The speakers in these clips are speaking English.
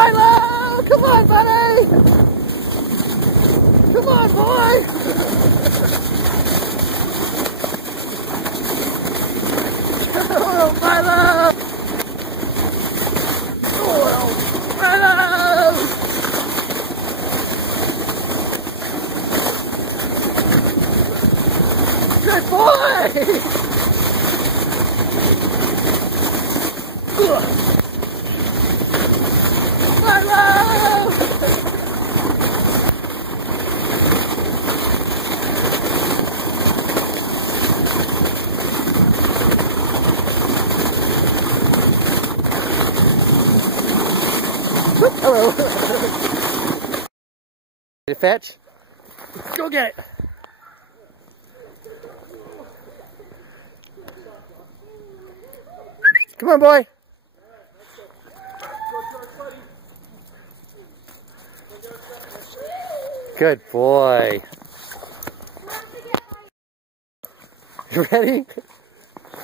Milo! Come on, buddy! Come on, boy! Oh, Milo! Oh, Milo! Good boy! Milo! Hello. Did it fetch? Go get it. Come on, boy. Good boy. You ready?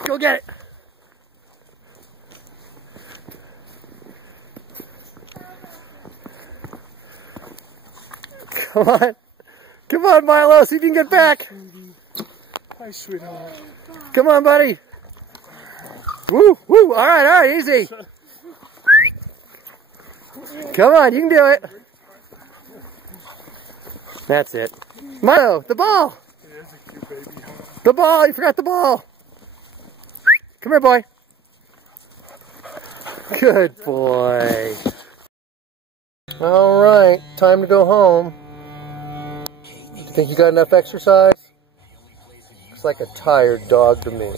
Go get it. Come on. Come on, Milo, see if you can get back. Hi, sweetheart. Come on, buddy. Woo, woo. All right, easy. Come on, you can do it. That's it. Milo, the ball. It is a cute baby. The ball, you forgot the ball. Come here, boy. Good boy. All right, time to go home. Think you got enough exercise? Looks like a tired dog to me.